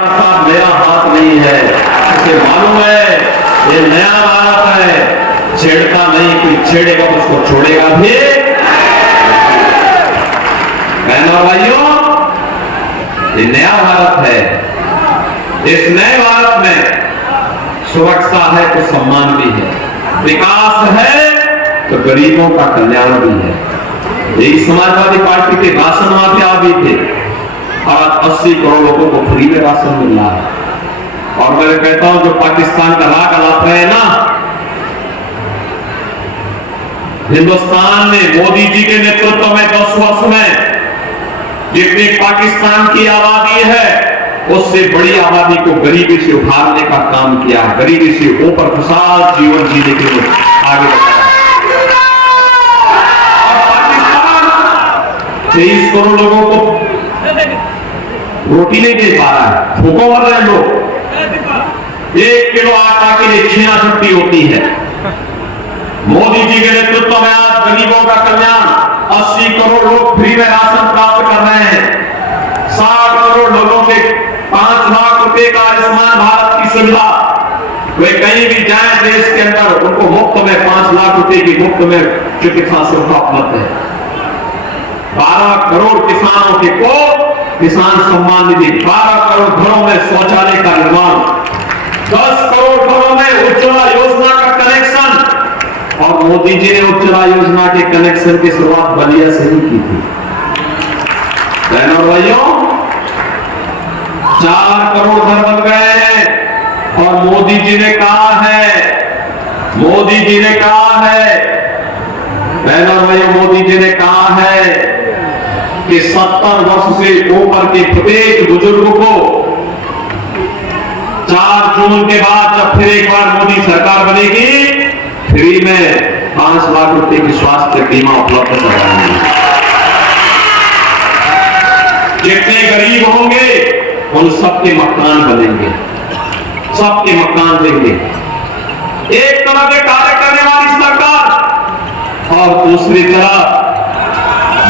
का साथ मेरा हाथ नहीं है। उसे मालूम है ये नया भारत है, छेड़ता नहीं, कोई छेड़ेगा तो उसको छोड़ेगा भी। बहनों और भाइयों, ये नया भारत है। इस नए भारत में सुरक्षा है तो सम्मान भी है, विकास है तो गरीबों का कल्याण भी है। यही समाजवादी पार्टी के राशन माफिया भी थे। आज 80 करोड़ लोगों को फ्री में राशन मिल रहा है। और मैं कहता हूं जो पाकिस्तान का राग अलाप है ना, हिंदुस्तान में मोदी जी के नेतृत्व में 10 वर्ष में जितनी पाकिस्तान की आबादी है उससे बड़ी आबादी को गरीबी से उठाने का काम किया, गरीबी से ऊपर खुशहाल जीवन जीने के लिए आगे बढ़ा। और पाकिस्तान 23 करोड़ लोगों को रोटी नहीं दे पा रहा है, भूखों मर रहे हैं लोग। 1 किलो आटा के लिए 6 छुट्टी होती है। मोदी जी के नेतृत्व में आज गरीबों का कल्याण, 80 करोड़ लोग फ्री में राशन प्राप्त कर रहे हैं। 60 करोड़ लोगों के 5 लाख रुपए का आयुष्मान भारत की सुविधा, वे कहीं भी जाएं देश के अंदर उनको मुफ्त में 5 लाख रुपए की मुफ्त में चिकित्सा सुविधा उपलब्ध है। 12 करोड़ किसानों के को किसान सम्मान निधि, 12 करोड़ घरों में शौचालय का निर्माण, 10 करोड़ घरों में उज्ज्वला योजना का कनेक्शन। और मोदी जी ने उज्ज्वला योजना के कनेक्शन की शुरुआत बलिया से ही की थी। बहनों और भाइयों, 4 करोड़ घर बन गए हैं। और मोदी जी ने कहा है, मोदी जी ने कहा है, बहनों और भाइयों, मोदी जी ने कहा है कि 70 वर्ष से ऊपर के प्रत्येक बुजुर्ग को 4 जून के बाद जब फिर एक बार मोदी सरकार बनेगी, फ्री में 5 लाख रुपए की स्वास्थ्य बीमा उपलब्ध कराएंगे। जितने गरीब होंगे उन सबके मकान बनेंगे, सबके मकान देंगे। एक तरफ से कार्य करने वाली सरकार और दूसरी तरफ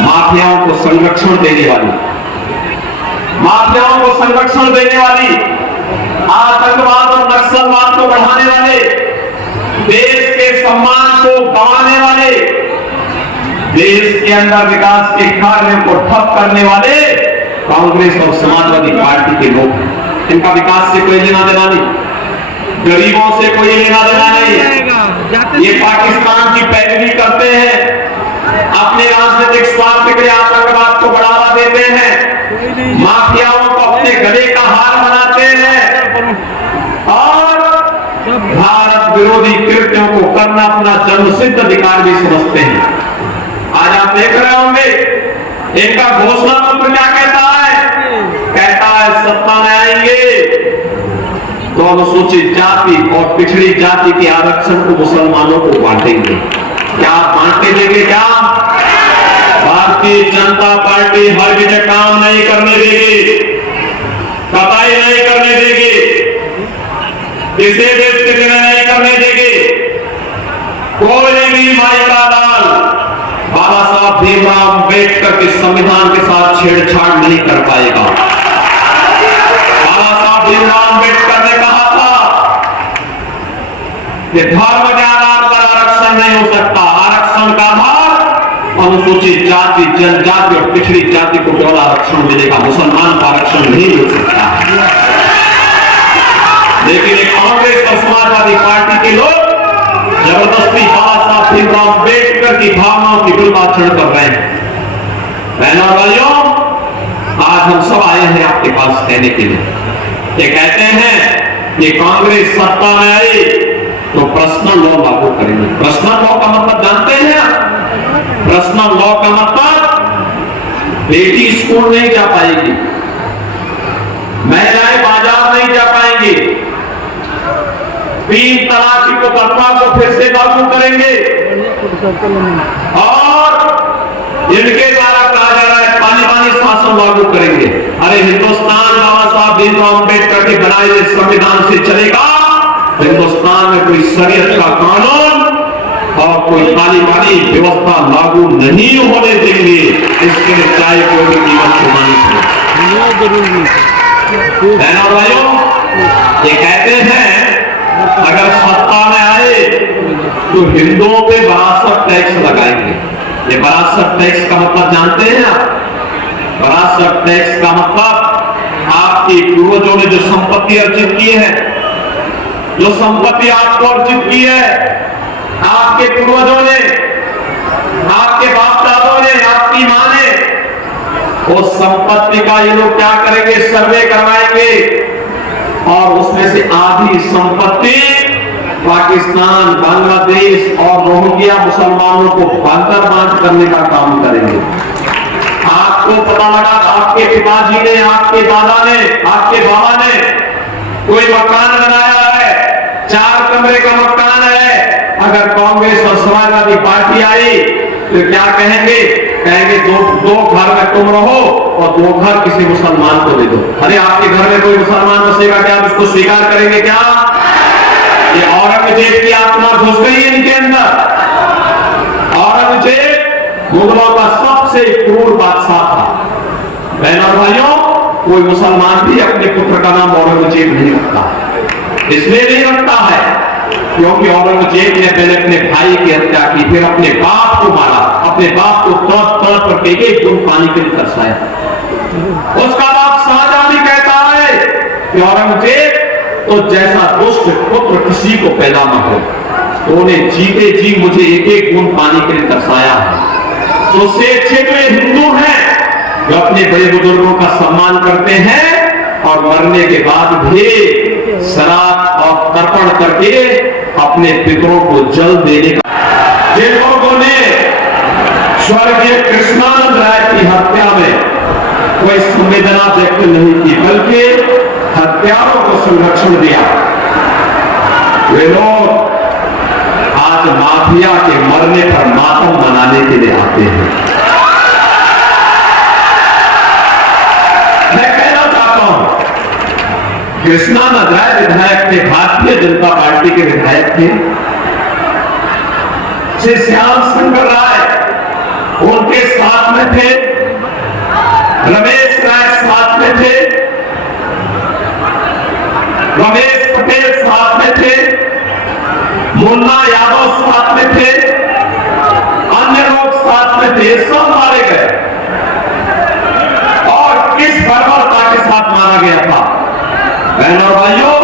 माफियाओं को संरक्षण देने वाली, माफियाओं को संरक्षण देने वाली, आतंकवाद और नक्सलवाद को बढ़ाने वाले, देश के सम्मान को गंवाने वाले, देश के अंदर विकास के कार्यों को ठप करने वाले कांग्रेस और समाजवादी पार्टी के लोग। इनका विकास से कोई लेना देना नहीं, गरीबों से कोई लेना देना नहीं। ये पाकिस्तान की पैरवी करते हैं, अपने राजनीतिक स्वार्थ के लिए आतंकवाद को बढ़ावा देते हैं, माफियाओं को अपने गले का हार बनाते हैं और भारत विरोधी कृत्यों को करना अपना जन्मसिद्ध अधिकार भी समझते हैं। आज आप देख रहे होंगे इनका घोषणा पत्र क्या कहता है? कहता है सत्ता में आएंगे तो अनुसूचित जाति और पिछड़ी जाति के आरक्षण को मुसलमानों को बांटेंगे। क्या बांटने देंगे? क्या भारतीय जनता पार्टी हर जगह काम नहीं करने देगी, कतई नहीं करने देगी, किसी भी स्थिति में नहीं करने देगी। कोई भी माई का लाल बाबा साहब भीमराव अम्बेडकर के संविधान के साथ छेड़छाड़ नहीं कर पाएगा। बाबा साहब भीमराव अम्बेडकर ने कहा था कि धर्म के आधार पर आरक्षण नहीं हो सकता, आरक्षण का आधार अनुसूचित जाति, जनजाति और पिछड़ी जाति को केवल आरक्षण मिलेगा, मुसलमान को आरक्षण नहीं मिल सकता। लेकिन एक कांग्रेस और समाजवादी पार्टी के लोग जबरदस्ती बाबा साहब भीमराव अम्बेडकर की भावनाओं की विरुद्धाचरण कर रहे हैं। बहनों और भाइयों, आज हम सब आए हैं आपके पास कहने के लिए, ये कहते हैं कि कांग्रेस सत्ता में आई तो पर्सनल लॉ लागू करेंगे। पर्सनल लॉ का मतलब जानते हैं? पर्सनल लॉ का मतलब बेटी स्कूल नहीं जा पाएगी, महिलाएं बाजार नहीं जा पाएंगी, 3 तलाक की कुप्रथा को फिर से लागू करेंगे और इनके द्वारा कहा जा रहा है तालिबानी शासन लागू करेंगे। अरे हिंदुस्तान बाबा साहब भीमराव अम्बेडकर के बनाए गए संविधान से चलेगा। हिंदुस्तान में कोई शरीयत का कानून और कोई तालिबानी व्यवस्था लागू नहीं होने देंगे, इसके लिए चाहे कोई भी कीमत चुकानी पड़े। बहनों और भाइयों, ये कहते हैं अगर सत्ता में आए तो हिंदुओं पे विरासत टैक्स लगाएंगे। ये विरासत टैक्स का मतलब जानते हैं आप? विरासत टैक्स का मतलब आपके पूर्वजों ने जो संपत्ति अर्जित की है, जो संपत्ति आपको अर्जित की है, आपके पूर्वजों ने, आपके बाप दादों ने, आपकी मां ने, उस संपत्ति का ये लोग क्या करेंगे? सर्वे करवाएंगे और उसमें से आधी संपत्ति पाकिस्तान, बांग्लादेश और रोहिंग्या मुसलमानों को बांट करने का काम करेंगे। आपको पता लगा आपके पिताजी ने, आपके दादा ने, आपके बाबा ने कोई मकान बनाया है, 4 कमरे का मकान है, अगर कांग्रेस और समाजवादी पार्टी आई तो क्या कहेंगे? कहेंगे दो घर में तुम रहो और 2 घर किसी मुसलमान को दे दो। अरे आपके घर में कोई मुसलमान बसेगा क्या? उसको स्वीकार करेंगे क्या? ये औरंगजेब की आत्मा घुस गई इनके अंदर। औरंगजेब मुगलों का सबसे क्रूर बादशाह था। बहनों और भाइयों, कोई मुसलमान भी अपने पुत्र का नाम औरंगजेब नहीं रखता। इसलिए नहीं रखता है क्योंकि औरंगजेब ने पहले अपने भाई की हत्या की, फिर अपने बाप को मारा, अपने बाप को तड़प करके एक बूंद पानी के लिए तरसाया। उसका बाप शाहजहां भी कहता है कि औरंगजेब तो जैसा दुष्ट पुत्र किसी को पैदा न हो, तो उन्हें जीते जी मुझे एक बूंद पानी के लिए तरसाया है। तो से अच्छे तो ये हिंदू हैं जो अपने बड़े बुजुर्गों का सम्मान करते हैं और मरने के बाद भी श्राद्ध और तर्पण करके अपने पितरों को जल देने का। जिन लोगों ने स्वर्गीय कृष्णानंद राय की हत्या में कोई संवेदना व्यक्त नहीं की, बल्कि हत्यारों को संरक्षण दिया, वे लोग आज माफिया के मरने पर मातम मनाने के लिए आते हैं। मैं कहना चाहता हूं, कृष्णानंद राय विधायक थे, भारतीय जनता पार्टी के विधायक थे। श्री श्याम शंकर राय उनके साथ में थे, रमेश राय साथ में थे, रमेश पटेल साथ में थे, मुन्ना यादव साथ में थे, अन्य लोग साथ में थे, सब मारे गए। और किस बर्बरता के साथ मारा गया था? बहनों और भाइयों,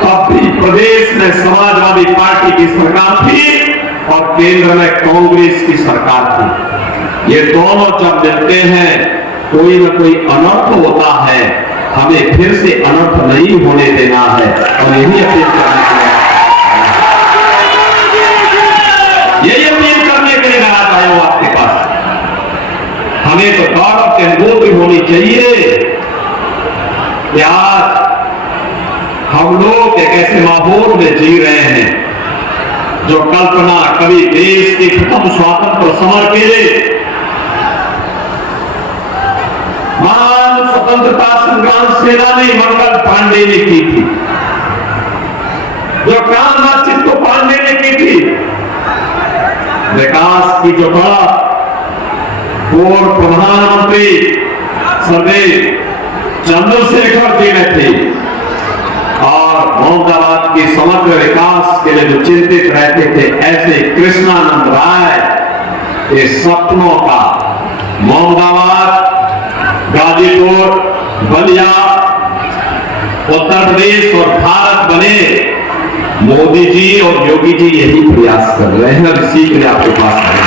तब भी प्रदेश में समाजवादी पार्टी की सरकार थी और केंद्र में कांग्रेस की सरकार थी। ये दोनों जब मिलते हैं कोई न कोई अनर्थ होता है, हमें फिर से अनर्थ नहीं होने देना है और यही अपील करने के लिए, यही अपील करने के लिए मैं आज आया हूं आपके पास। हमें तो गौरव की अनुभूति होनी चाहिए कि आज हम लोग एक ऐसे माहौल में जी रहे हैं जो कल्पना कभी देश के प्रथम स्वातंत्र समर के लिए, महान स्वतंत्रता संग्राम सेनानी मंगल पांडे ने की थी, जो कामनाथ चित्तो पांडे ने की थी। विकास की जो बड़ा पूर्व प्रधानमंत्री सर्दार चंद्रशेखर जी ने थी और मोहम्मदाबाद के समग्र विकास के लिए जो चिंतित रहते थे, ऐसे कृष्णानंद राय के सपनों का मोहम्मदाबाद, गाजीपुर, बलिया, उत्तर प्रदेश और भारत बने। मोदी जी और योगी जी यही प्रयास कर रहे हैं और इसी के लिए आपके पास है।